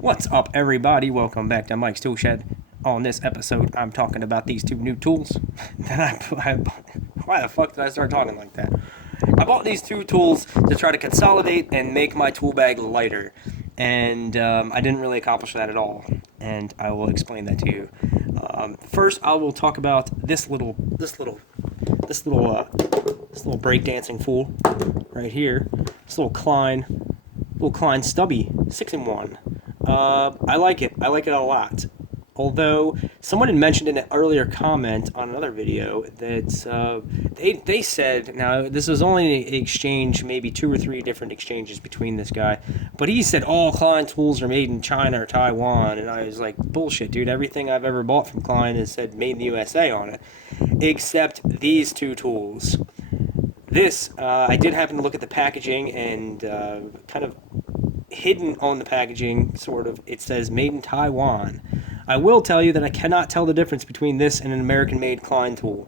What's up, everybody? Welcome back to Mike's Tool Shed. On this episode, I'm talking about these two new tools that I bought. Why the fuck did I start talking like that? I bought these two tools to try to consolidate and make my tool bag lighter, and I didn't really accomplish that at all. And I will explain that to you. First, I will talk about this little breakdancing fool right here. This little Klein stubby 6-in-1. I like it. I like it a lot. Although someone had mentioned in an earlier comment on another video that they said, now this was only an exchange, maybe 2 or 3 different exchanges between this guy, but he said all Klein tools are made in China or Taiwan, and I was like, bullshit, dude. Everything I've ever bought from Klein has said made in the USA on it, except these two tools. This, I did happen to look at the packaging, and kind of hidden on the packaging, sort of, it says made in Taiwan. I will tell you that I cannot tell the difference between this and an American-made Klein tool.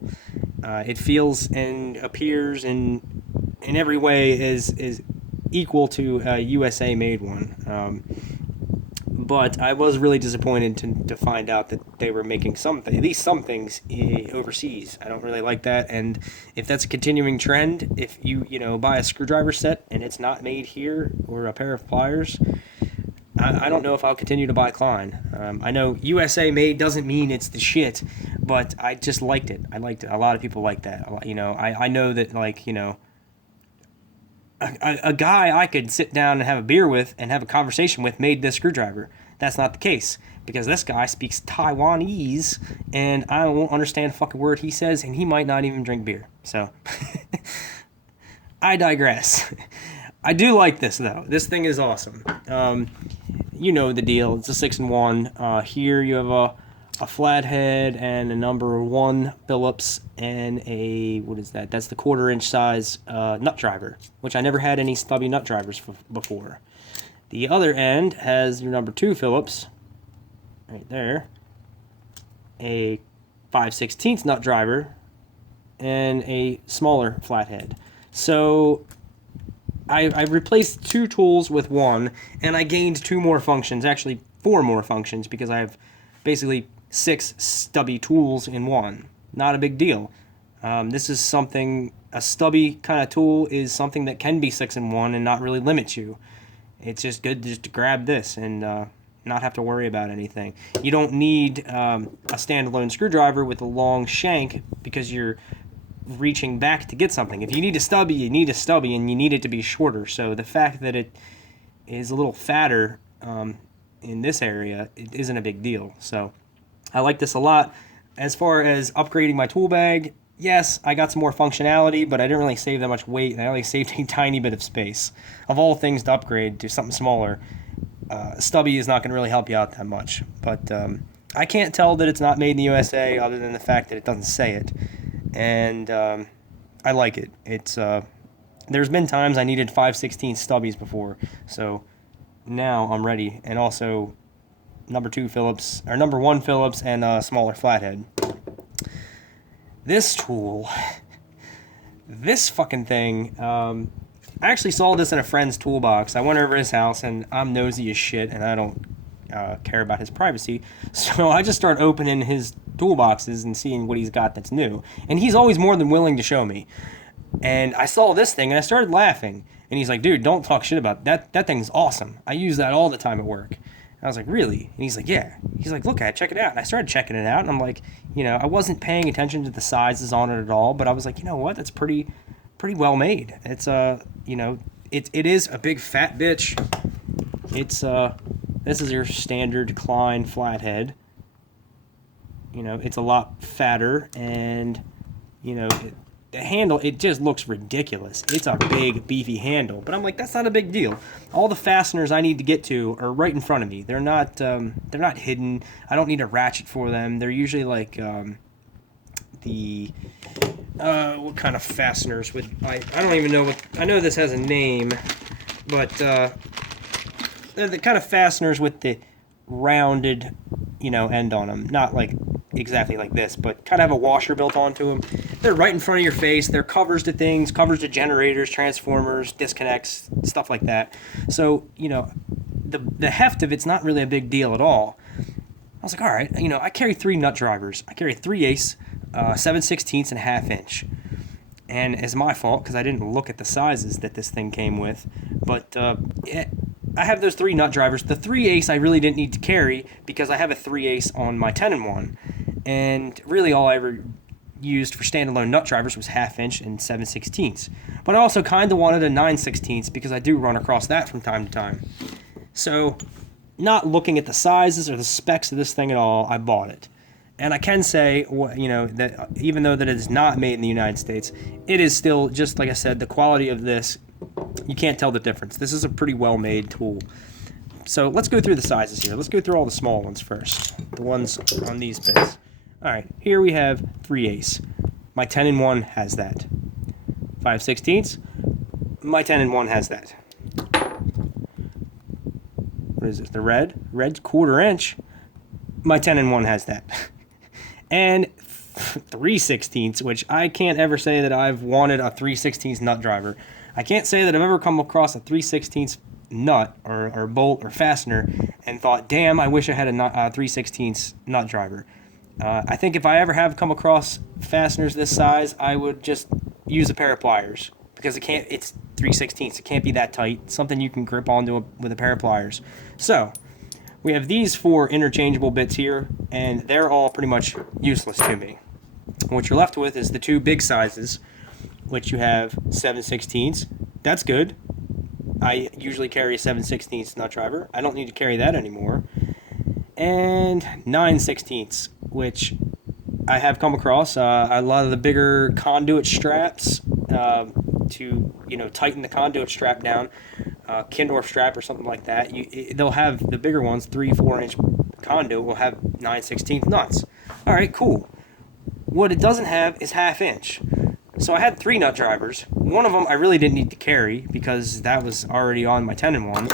It feels and appears in every way is equal to a USA-made one. But I was really disappointed to find out that they were making at least some things overseas. I don't really like that, and if that's a continuing trend, if you buy a screwdriver set and it's not made here, or a pair of pliers, I don't know if I'll continue to buy Klein. I know USA made doesn't mean it's the shit, but I just liked it. I liked it. A lot of people like that. I know that, a guy I could sit down and have a beer with and have a conversation with made this screwdriver. That's not the case, because this guy speaks Taiwanese, and I won't understand a fucking word he says, and he might not even drink beer. So, I digress. I do like this, though. This thing is awesome. You know the deal. It's a 6-in-1. Here you have a flathead and a number 1 Phillips and a, what is that? That's the 1/4-inch size nut driver, which I never had any stubby nut drivers before. The other end has your number 2 Phillips, right there, a 5/16 nut driver, and a smaller flathead. So I replaced 2 tools with 1, and I gained 2 more functions, actually 4 more functions, because I have basically 6 stubby tools in 1. Not a big deal. This is something, a stubby kind of tool is something that can be 6-in-1 and not really limit you. It's just good just to grab this and not have to worry about anything. You don't need a standalone screwdriver with a long shank because you're reaching back to get something. If you need a stubby, you need a stubby, and you need it to be shorter. So the fact that it is a little fatter in this area, it isn't a big deal. So I like this a lot. As far as upgrading my tool bag, yes, I got some more functionality, but I didn't really save that much weight, and I only saved a tiny bit of space. Of all things to upgrade to something smaller, stubby is not going to really help you out that much. But I can't tell that it's not made in the USA other than the fact that it doesn't say it. And I like it. It's there's been times I needed 5/16 stubbies before, so now I'm ready. And also number 2 Phillips, or number 1 Phillips, and a smaller flathead. This tool, this fucking thing, I actually saw this in a friend's toolbox. I went over his house, and I'm nosy as shit, and I don't care about his privacy, so I just start opening his toolboxes and seeing what he's got that's new, and he's always more than willing to show me. And I saw this thing, and I started laughing, and he's like, dude, don't talk shit about that. That thing's awesome. I use that all the time at work. I was like, really? And he's like, yeah. He's like, look at it, check it out. And I started checking it out, and I'm like, I wasn't paying attention to the sizes on it at all, but I was like, you know what? That's pretty well made. It's it is a big fat bitch. It's this is your standard Klein flathead. It's a lot fatter, and the handle, it just looks ridiculous. It's a big, beefy handle, but I'm like, that's not a big deal. All the fasteners I need to get to are right in front of me. They're not hidden. I don't need a ratchet for them. They're usually like what kind of fasteners would I don't even know what. I know this has a name, but they're the kind of fasteners with the rounded end on them. Not like exactly like this, but kind of have a washer built onto them. They're right in front of your face. They're covers to things, covers to generators, transformers, disconnects, stuff like that. So, the heft of it's not really a big deal at all. I was like, all right, I carry 3 nut drivers. I carry 3/8, 7/16, and a ½ inch. And it's my fault because I didn't look at the sizes that this thing came with. But I have those 3 nut drivers. The 3/8 I really didn't need to carry because I have a 3/8 on my 10-in-1. And really all I ever used for standalone nut drivers was ½ inch and 7/16. But I also kind of wanted a 9/16 because I do run across that from time to time. So, not looking at the sizes or the specs of this thing at all, I bought it. And I can say, that even though that it is not made in the United States, it is still, just like I said, the quality of this, you can't tell the difference. This is a pretty well-made tool. So let's go through the sizes here. Let's go through all the small ones first, the ones on these bits. All right, here we have 3/8. My 10-in-1 has that. 5/16. My 10-in-1 has that. What is this? The red 1/4 inch. My 10-in-1 has that. And 3/16, which I can't ever say that I've wanted a 3/16 nut driver. I can't say that I've ever come across a 3/16 nut or bolt or fastener and thought, damn, I wish I had a 3/16 nut driver. I think if I ever have come across fasteners this size, I would just use a pair of pliers because it's 3/16. It can't be that tight. It's something you can grip onto with a pair of pliers. So we have these 4 interchangeable bits here, and they're all pretty much useless to me. What you're left with is the 2 big sizes, which you have 7/16. That's good. I usually carry a 7/16 nut driver. I don't need to carry that anymore. And 9/16, which I have come across a lot of the bigger conduit straps to tighten the conduit strap down, Kindorf strap or something like that. They'll have the bigger ones, 3-4 inch conduit will have 9/16 nuts. All right, cool. What it doesn't have is ½ inch. So I had 3 nut drivers. One of them I really didn't need to carry because that was already on my 10-in-1.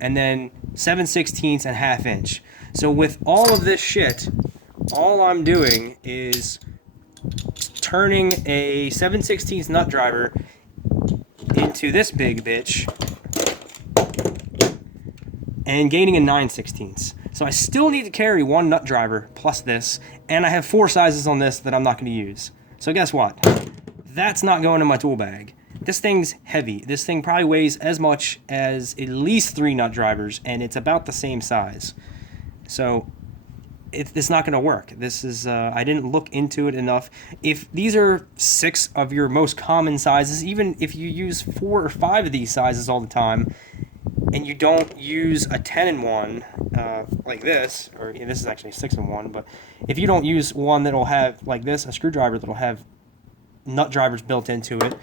And then 7/16 and ½ inch. So with all of this shit, all I'm doing is turning a 7/16 nut driver into this big bitch and gaining a 9/16. So I still need to carry 1 nut driver plus this, and I have 4 sizes on this that I'm not going to use. So guess what? That's not going in my tool bag. This thing's heavy. This thing probably weighs as much as at least 3 nut drivers, and it's about the same size. So it's not going to work. This is I didn't look into it enough. If these are 6 of your most common sizes, even if you use 4 or 5 of these sizes all the time, and you don't use a 10-in-1 like this, or this is actually a 6-in-1, but if you don't use one that'll have like this, a screwdriver that'll have nut drivers built into it,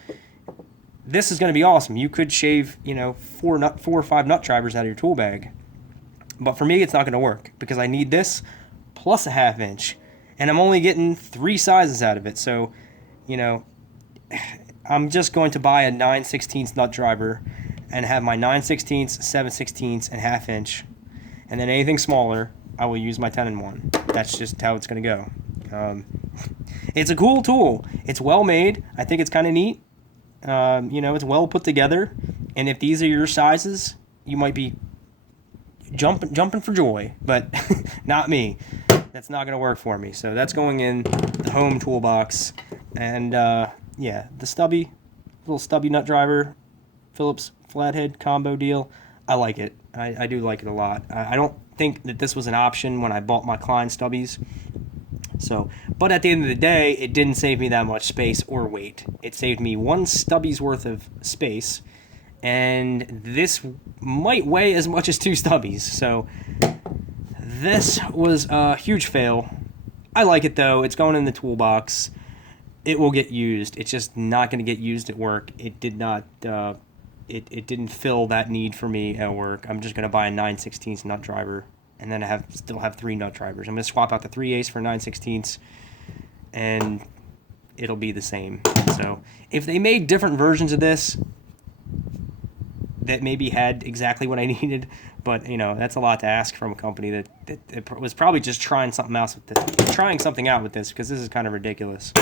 this is going to be awesome. You could shave 4 or 5 nut drivers out of your tool bag. But for me, it's not going to work because I need this plus a ½ inch, and I'm only getting 3 sizes out of it. So, I'm just going to buy a 9/16 nut driver and have my 9/16, 7/16, and ½ inch, and then anything smaller, I will use my 10-in-1. That's just how it's going to go. It's a cool tool. It's well made. I think it's kind of neat. It's well put together, and if these are your sizes, you might be jumping for joy, but not me. That's not going to work for me. So that's going in the home toolbox. And the little stubby nut driver, Phillips flathead combo deal. I like it. I do like it a lot. I don't think that this was an option when I bought my Klein stubbies. So, but at the end of the day, it didn't save me that much space or weight. It saved me 1 stubby's worth of space, and this might weigh as much as 2 stubbies. So this was a huge fail. I like it though. It's going in the toolbox. It will get used. It's just not going to get used at work. It did not. It didn't fill that need for me at work. I'm just going to buy a 9/16 nut driver, and then I still have 3 nut drivers. I'm going to swap out the 3/8 for 9/16, and it'll be the same. So if they made different versions of this that maybe had exactly what I needed, but that's a lot to ask from a company that was probably just trying something out with this because this is kind of ridiculous.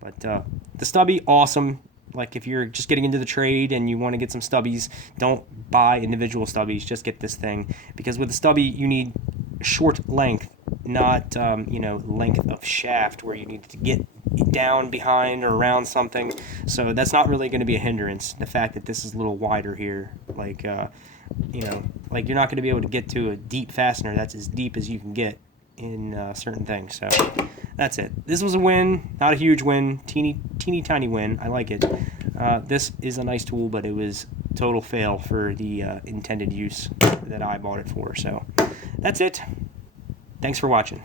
But the stubby, awesome. Like if you're just getting into the trade and you want to get some stubbies, don't buy individual stubbies. Just get this thing, because with the stubby you need short length, not length of shaft where you need to get down behind or around something. So that's not really going to be a hindrance. The fact that this is a little wider here, like like you're not going to be able to get to a deep fastener that's as deep as you can get in certain things. So that's it. This was a win, not a huge win, teeny tiny win. I like it. This is a nice tool, but it was total fail for the intended use that I bought it for. So that's it. Thanks for watching.